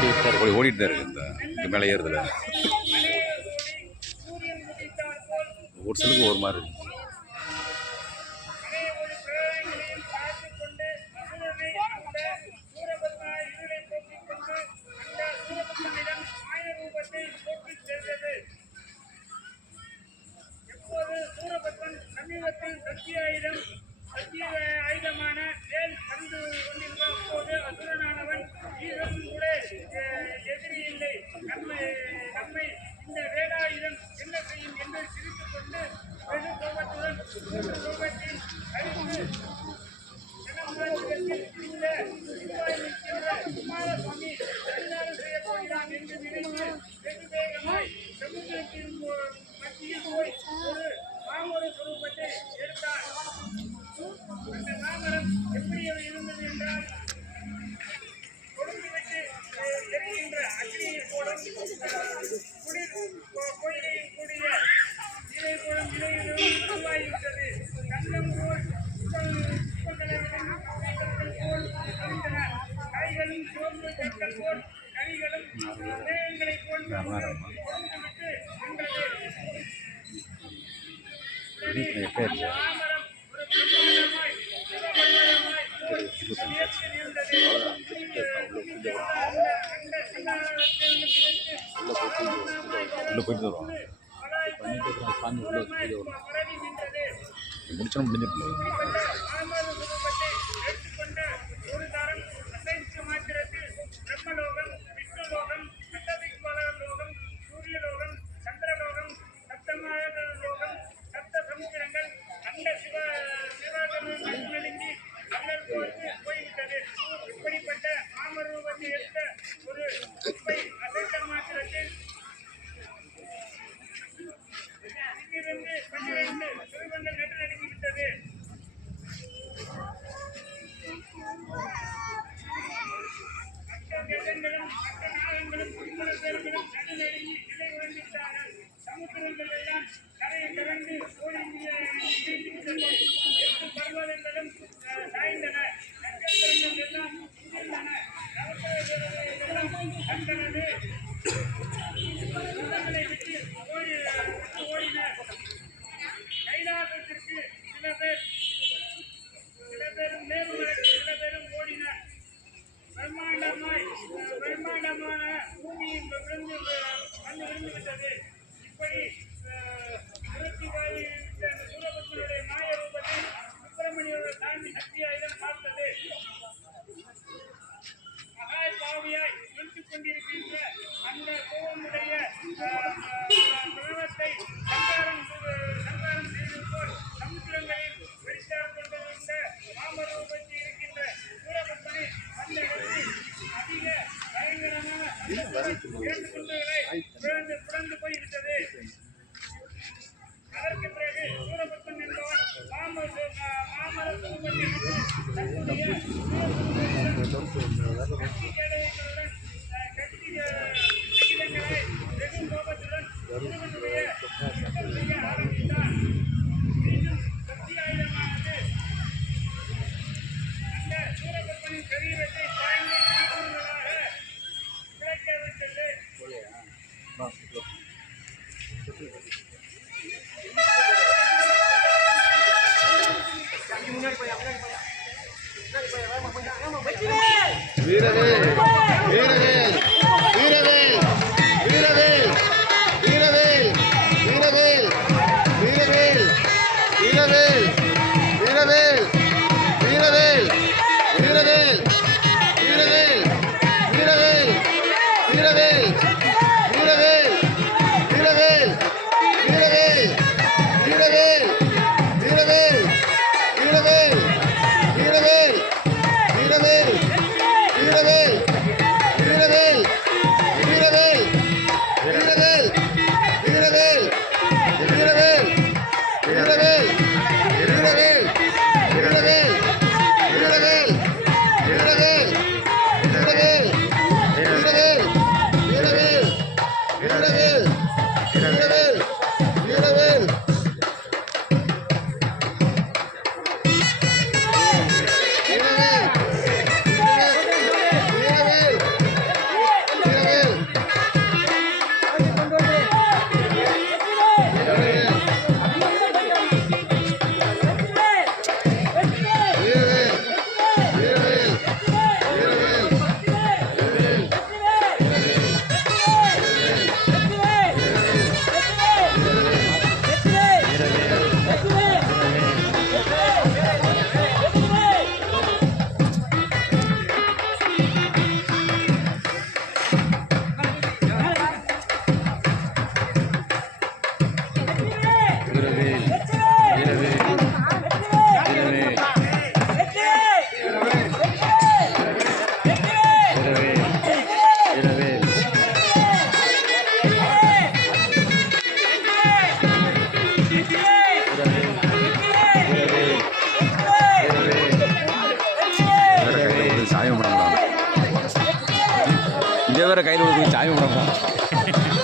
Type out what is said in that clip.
ஓடிட்டு தான் இருக்கு. இந்த மேலே ஏறுதுல ஒரு சிலுக்கு ஒரு மாதிரி இருக்கு. ஆயுதமான வேல் கண்டு கொண்டிருந்த அப்போது அசுரனானவன் ஈசன் கூட எதிரி இல்லை, நம்மை இந்த வேலாயுதம் என்ன செய்யும் என்று சிரித்துக் கொண்டு வெகு கோபத்துடன் மூன்று கோபத்தில் அடித்து குமாரசுவாமி பரிகாரம் செய்ய போகிறான் என்று நினைத்து வெகு வேகமாய் சமுத்திரத்தின் மத்தியில் போய் ஒரு மாமர சுரூபத்தை எடுத்தார். அந்த மாமரம் எப்படி இருந்தது என்றால் கொடுத்துவிட்டு எரிகின்ற அக்னியை போலும் குளிர் கோயிலையும் கூடிய இலை போலும் இலையிலும் உருவாகிவிட்டது. தங்கம் போல் போல் கவிழ்ந்தன. கைகளும் சோர்ந்து கற்கள் போல் கனிகளும் மேகங்களை போல் கொடுத்துவிட்டு நின்றது. மாமரம் ஒரு பிரமாணமாய் சிவபரிவாரமாய் இருந்தது. முடிச்சா முடிஞ்சிட்டு எடுத்துக்கொண்ட ஒரு தரம் அசைக்க மாத்திரத்தில் பிரம்மலோகம், விஷ்ணுலோகம், சப்ததிக்பாலோகம், சூரியலோகம், சந்திரலோகம், சப்தமாலோகம், சப்த சமுத்திரங்கள் அந்த சிவகணங்கள் நெருங்கி அல்லல் போய்விட்டது. இப்படிப்பட்ட மாமரூபத்தை எடுத்த ஒரு குப்பை அசைக்க மாத்திரத்தில் 12 சிறுவங்கள் நடுநடுங்கிவிட்டது. கட்டங்களும் கட்ட நாகங்களும் கும்பல பேர்களும் நடுநடுங்கி நிலை உறங்கிவிட்டார்கள். சமுத்திரங்கள் எல்லாம் கரையை கடந்து ஓடிவிட்டது. 8 பர்வதங்களும் சாய்ந்தன. நட்சத்திரங்கள் எல்லாம் இருந்தன. எல்லாம் தங்களது உடல்களை விட்டு ஓடின. கைலாசத்திற்கு சில பேரும் மேலுலகிற்கு சில பேரும் ஓடினர். பிரம்மாண்டமான பூமியின் விழுந்து விட்டது. இப்படி சூரபத்மனுடைய மாய ரூபத்தை சுப்பிரமணியோட சாமி சக்தி ஆயுதம் பார்த்தது. மகாய் பாவியாய் நிறுத்திக் கொண்டிருக்கின்ற அந்த கோபமுடைய பிரணவத்தை சங்காரம் செய்து போல் சமுத்திரங்களில் வெடித்தார் கொண்டிருந்த மாமரூபத்தில் இருக்கின்ற சூரபத்மனை அந்த இடத்தில் அதிக பயங்கரமான புரண்டு போய்விட்டது. அதற்கு பிறகு சூரபத்மன் என்பவன் மாமர ரூபத்தில் தன்னுடைய வெகு கோபத்துடன் முருகனுடைய யுத்தம் செய்ய ஆரம்பித்தார். மீண்டும் சக்தி ஆயுதமானது அந்த சூரபத்மனின் சரீரத்தை பாய்ந்து பிழைக்க விட்டது. இங்கே வேற கையில் கொடுத்து சாமி பண்ண